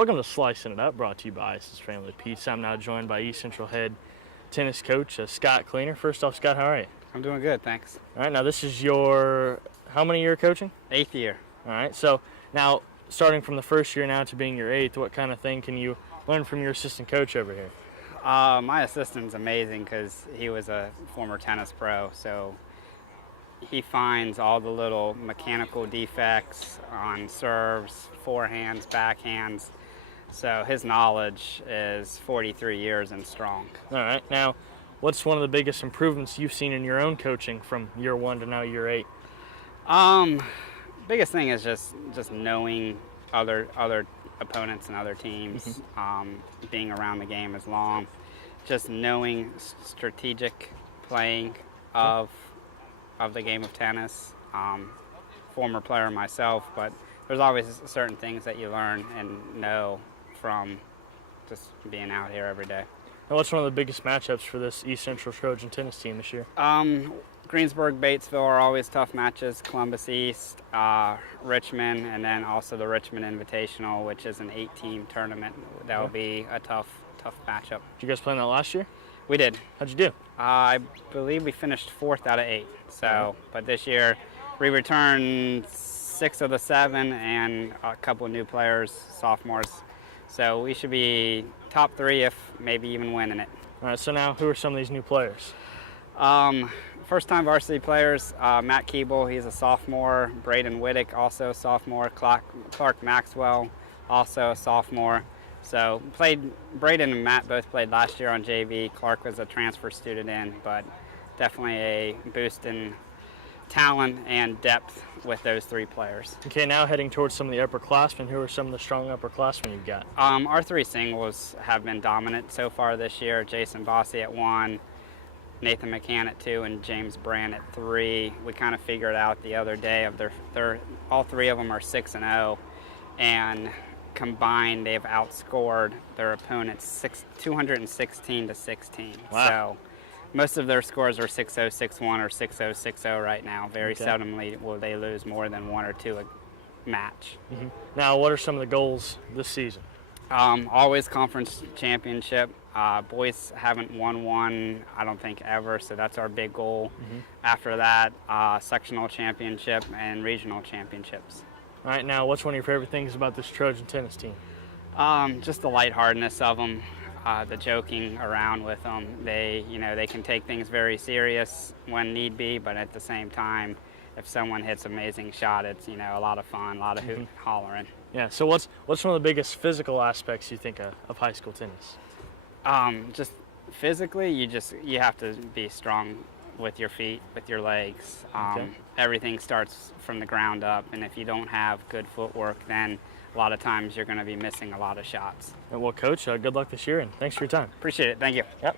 Welcome to Slicin' It Up, brought to you by Ison's Family Pizza. I'm now joined by East Central head tennis coach Scott Cleaner. First off, Scott, how are you? I'm doing good, thanks. All right, now this is your, how many year coaching? 8th year. All right, so now starting from the first year now to being your 8th, what kind of thing can you learn from your assistant coach over here? My assistant's amazing because he was a former tennis pro, so he finds all the little mechanical defects on serves, forehands, backhands. So his knowledge is 43 years and strong. All right, now what's one of the biggest improvements you've seen in your own coaching from year 1 to now year 8? Biggest thing is just knowing other opponents and other teams, being around the game as long, just knowing strategic playing of the game of tennis. Former player myself, but there's always certain things that you learn and know from just being out here every day. And what's one of the biggest matchups for this East Central Trojan tennis team this year? Greensburg, Batesville are always tough matches. Columbus East, Richmond, and then also the Richmond Invitational, which is an 8-team tournament. That will be a tough matchup. Did you guys play in that last year? We did. How'd you do? I believe we finished 4th out of 8. So, but this year we returned 6 of the 7 and a couple of new players, sophomores. So we should be top 3 if maybe even winning it. All right, so now who are some of these new players? First-time varsity players, Matt Keeble, he's a sophomore. Braden Whittick, also a sophomore. Clark Maxwell, also a sophomore. So Braden and Matt both played last year on JV. Clark was a transfer student in, but definitely a boost in talent and depth with those 3 players. Okay, now heading towards some of the upperclassmen. Who are some of the strong upperclassmen you've got? Our 3 singles have been dominant so far this year. Jason Bossi at 1, Nathan McCann at 2, and James Brand at 3. We kind of figured out the other day of all 3 of them are 6-0, and combined they've outscored their opponents 216 to 16. Wow. So most of their scores are 6-0, 6-1, or 6-0, 6-0 right now. Very seldomly will they lose more than 1 or 2 a match. Now, what are some of the goals this season? Always conference championship. Boys haven't won one, I don't think, ever, so that's our big goal. After that, sectional championship and regional championships. All right, now what's one of your favorite things about this Trojan tennis team? Just the lightheartedness of them, the joking around with them. They can take things very serious when need be, but at the same time, if someone hits an amazing shot, it's a lot of fun, a lot of hollering. Yeah. So what's one of the biggest physical aspects you think of high school tennis? Just physically, you have to be strong with your feet, with your legs. Everything starts from the ground up, and if you don't have good footwork, then a lot of times you're going to be missing a lot of shots. Well, Coach, good luck this year, and thanks for your time. Appreciate it. Thank you. Yep.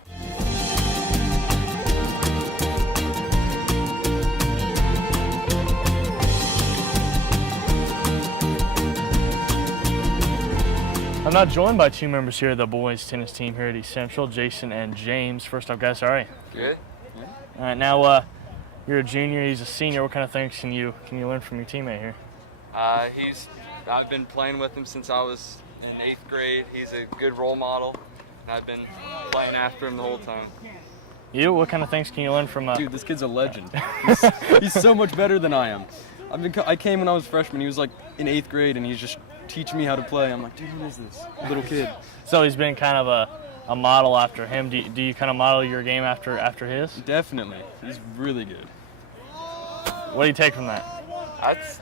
I'm now joined by 2 members here of the boys tennis team here at East Central, Jason and James. First off, guys, how are you? Good. All right, now you're a junior, he's a senior. What kind of things can you learn from your teammate here? I've been playing with him since I was in 8th grade. He's a good role model, and I've been playing after him the whole time. You? What kind of things can you learn from? Dude, this kid's a legend. He's so much better than I am. I came when I was a freshman. He was like in 8th grade, and he's just teaching me how to play. I'm like, dude, what is this? Little kid. So he's been kind of a model after him. Do you kind of model your game after his? Definitely. He's really good. What do you take from that?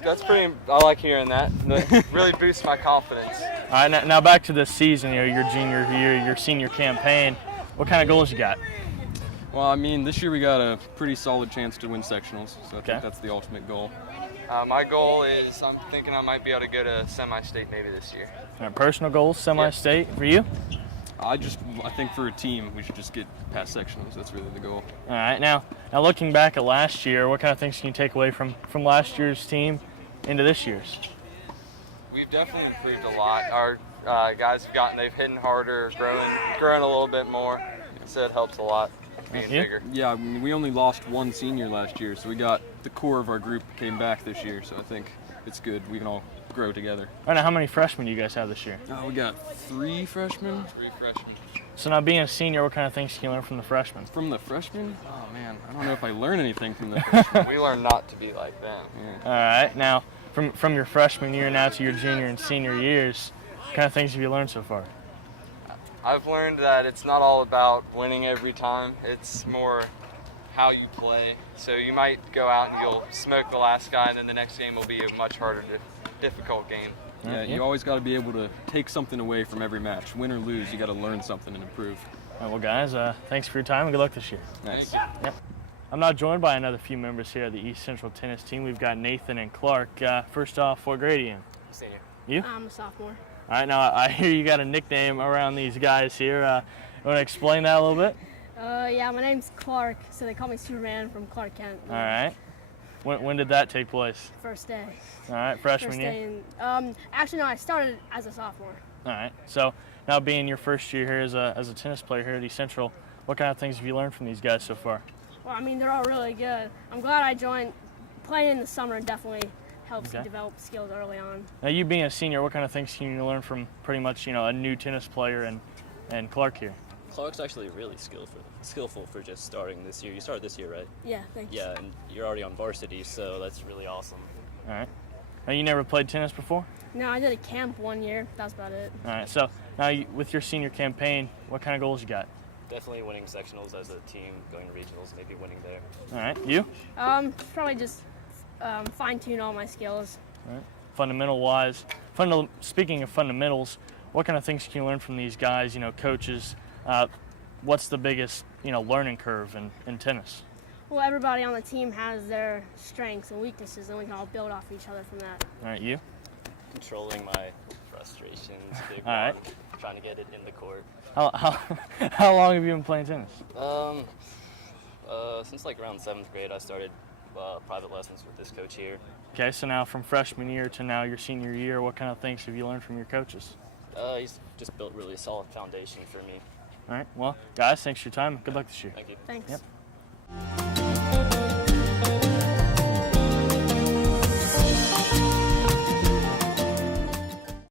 That's pretty. I like hearing that. It really boosts my confidence. All right, now back to this season. Your junior year, your senior campaign. What kind of goals you got? Well, I mean, this year we got a pretty solid chance to win sectionals, so I think that's the ultimate goal. My goal is I'm thinking I might be able to go to semi-state maybe this year. All right, personal goals, semi-state for you? I think for a team, we should just get past sectionals. That's really the goal. All right, now looking back at last year, what kind of things can you take away from last year's team into this year's? We've definitely improved a lot. Our guys they've hit harder, growing a little bit more, so it helps a lot being bigger. Yeah, I mean, we only lost 1 senior last year, so we got the core of our group came back this year, so I think it's good. We can all grow together. All right, now how many freshmen do you guys have this year? We got 3 freshmen. So now being a senior, what kind of things can you learn from the freshmen? From the freshmen? Oh man, I don't know if I learn anything from the freshmen. We learn not to be like them. All right, now from your freshman year now to your junior and senior years, what kind of things have you learned so far? I've learned that it's not all about winning every time. It's more how you play. So you might go out and you'll smoke the last guy, and then the next game will be a much harder, difficult game. Yeah, you always got to be able to take something away from every match. Win or lose, you got to learn something and improve. All right, well, guys, thanks for your time and good luck this year. Nice. Yep. I'm now joined by another few members here of the East Central tennis team. We've got Nathan and Clark. First off, what grade are you in? Senior. You? I'm a sophomore. All right, now I hear you got a nickname around these guys here. You want to explain that a little bit? Yeah, my name's Clark, so they call me Superman from Clark Kent. All right. When did that take place? First day. All right, freshman First year? day actually, no, I started as a sophomore. All right, so now being your first year here as a tennis player here at East Central, what kind of things have you learned from these guys so far? Well, I mean, they're all really good. I'm glad I joined. Playing in the summer definitely helps you develop skills early on. Now, you being a senior, what kind of things can you learn from pretty much, a new tennis player and Clark here? Clark's actually really skillful for just starting this year. You started this year, right? Yeah, thanks. Yeah, and you're already on varsity, so that's really awesome. All right. Now, you never played tennis before? No, I did a camp 1 year. That's about it. All right, so now with your senior campaign, what kind of goals you got? Definitely winning sectionals as a team, going to regionals, maybe winning there. All right, you? Probably just fine-tune all my skills. All right. Fundamental-wise, speaking of fundamentals, what kind of things can you learn from these guys, coaches? What's the biggest, learning curve in tennis? Well, everybody on the team has their strengths and weaknesses, and we can all build off each other from that. All right, you? Controlling my frustrations, big All right. one, trying to get it in the court. How long have you been playing tennis? Since like around 7th grade, I started private lessons with this coach here. Okay, so now from freshman year to now your senior year, what kind of things have you learned from your coaches? He's just built really a solid foundation for me. All right, well, guys, thanks for your time. Good luck this year. Thank you. Thanks. Yep.